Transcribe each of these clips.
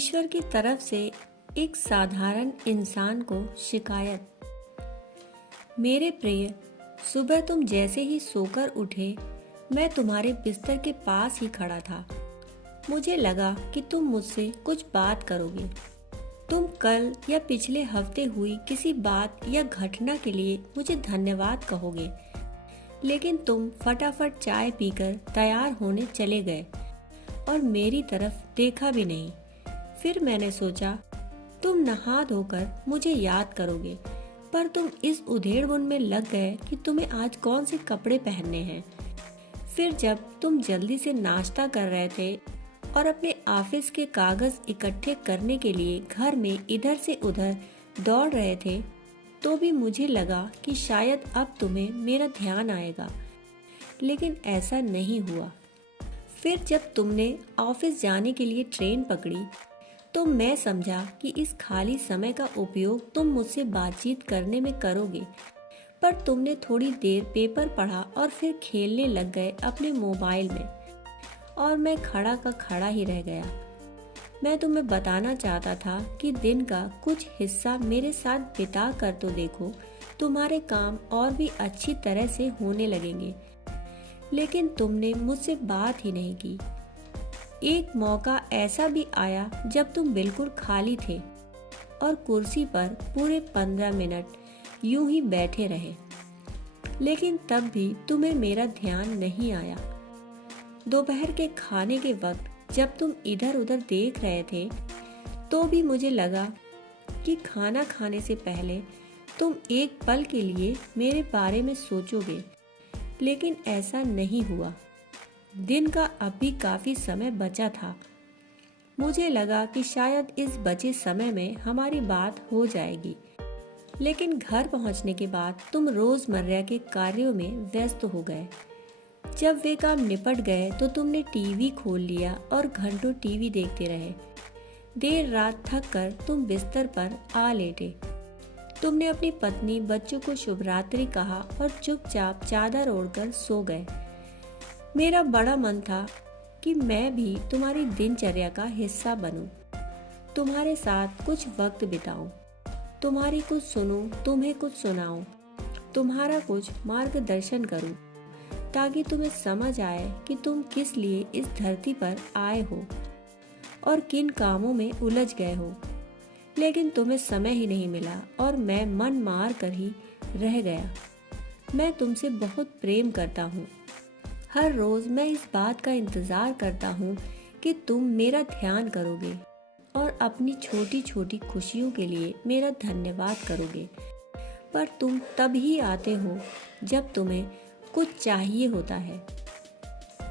ईश्वर की तरफ से एक साधारण इंसान को शिकायत। मेरे प्रिय, सुबह तुम जैसे ही सोकर उठे, मैं तुम्हारे बिस्तर के पास ही खड़ा था। मुझे लगा कि तुम मुझसे कुछ बात करोगे। तुम कल या पिछले हफ्ते हुई किसी बात या घटना के लिए मुझे धन्यवाद कहोगे, लेकिन तुम फटाफट चाय पीकर तैयार होने चले गए और मेरी तरफ देखा भी नहीं। फिर मैंने सोचा तुम नहा धोकर मुझे याद करोगे, पर तुम इस उधेड़बुन में लग गए कि तुम्हें आज कौन से कपड़े पहनने हैं। फिर जब तुम जल्दी से नाश्ता कर रहे थे और अपने ऑफिस के कागज इकट्ठे करने के लिए घर में इधर से उधर दौड़ रहे थे, तो भी मुझे लगा कि शायद अब तुम्हें मेरा ध्यान आएगा, लेकिन ऐसा नहीं हुआ। फिर जब तुमने ऑफिस जाने के लिए ट्रेन पकड़ी, तो मैं समझा कि इस खाली समय का उपयोग तुम मुझसे बातचीत करने में करोगे, पर तुमने थोड़ी देर पेपर पढ़ा और फिर खेलने लग गए अपने मोबाइल में, और मैं खड़ा का खड़ा ही रह गया। मैं तुम्हें बताना चाहता था कि दिन का कुछ हिस्सा मेरे साथ बिता कर तो देखो, तुम्हारे काम और भी अच्छी तरह से होने लगेंगे, लेकिन तुमने मुझसे बात ही नहीं की। एक मौका ऐसा भी आया जब तुम बिल्कुल खाली थे और कुर्सी पर पूरे 15 मिनट यूं ही बैठे रहे, लेकिन तब भी तुम्हें मेरा ध्यान नहीं आया। दोपहर के खाने के वक्त जब तुम इधर उधर देख रहे थे, तो भी मुझे लगा कि खाना खाने से पहले तुम एक पल के लिए मेरे बारे में सोचोगे, लेकिन ऐसा नहीं हुआ। दिन का अब भी काफी समय बचा था। मुझे लगा कि शायद इस बचे समय में हमारी बात हो जाएगी, लेकिन घर पहुंचने के बाद तुम रोजमर्रा के कार्यों में व्यस्त हो गए। जब वे काम निपट गए तो तुमने टीवी खोल लिया और घंटों टीवी देखते रहे। देर रात थक कर तुम बिस्तर पर आ लेटे। तुमने अपनी पत्नी बच्चों को शुभ रात्रि कहा और चुपचाप चादर ओढ़कर सो गए। मेरा बड़ा मन था कि मैं भी तुम्हारी दिनचर्या का हिस्सा बनूं, तुम्हारे साथ कुछ वक्त बिताऊं, तुम्हारी कुछ सुनूं, तुम्हें कुछ सुनाऊं, तुम्हारा कुछ मार्गदर्शन करूं, ताकि तुम्हें समझ आए कि तुम किस लिए इस धरती पर आए हो और किन कामों में उलझ गए हो। लेकिन तुम्हें समय ही नहीं मिला और मैं मन मार कर ही रह गया। मैं तुमसे बहुत प्रेम करता हूँ। हर रोज मैं इस बात का इंतजार करता हूँ कि तुम मेरा ध्यान करोगे और अपनी छोटी छोटी खुशियों के लिए मेरा धन्यवाद करोगे, पर तुम तब ही आते हो जब तुम्हें कुछ चाहिए होता है।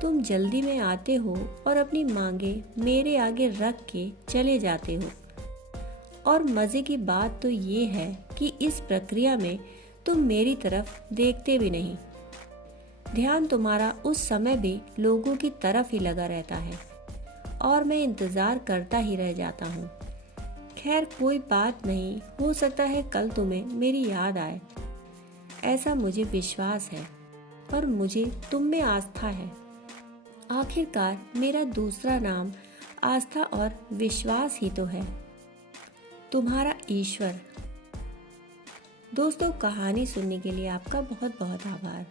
तुम जल्दी में आते हो और अपनी मांगे मेरे आगे रख के चले जाते हो। और मजे की बात तो ये है कि इस प्रक्रिया में तुम मेरी तरफ देखते भी नहीं। ध्यान तुम्हारा उस समय भी लोगों की तरफ ही लगा रहता है और मैं इंतजार करता ही रह जाता हूँ। खैर, कोई बात नहीं, हो सकता है कल तुम्हें मेरी याद आए, ऐसा मुझे विश्वास है और मुझे तुम में आस्था है। आखिरकार मेरा दूसरा नाम आस्था और विश्वास ही तो है। तुम्हारा ईश्वर। दोस्तों, कहानी सुनने के लिए आपका बहुत बहुत आभार।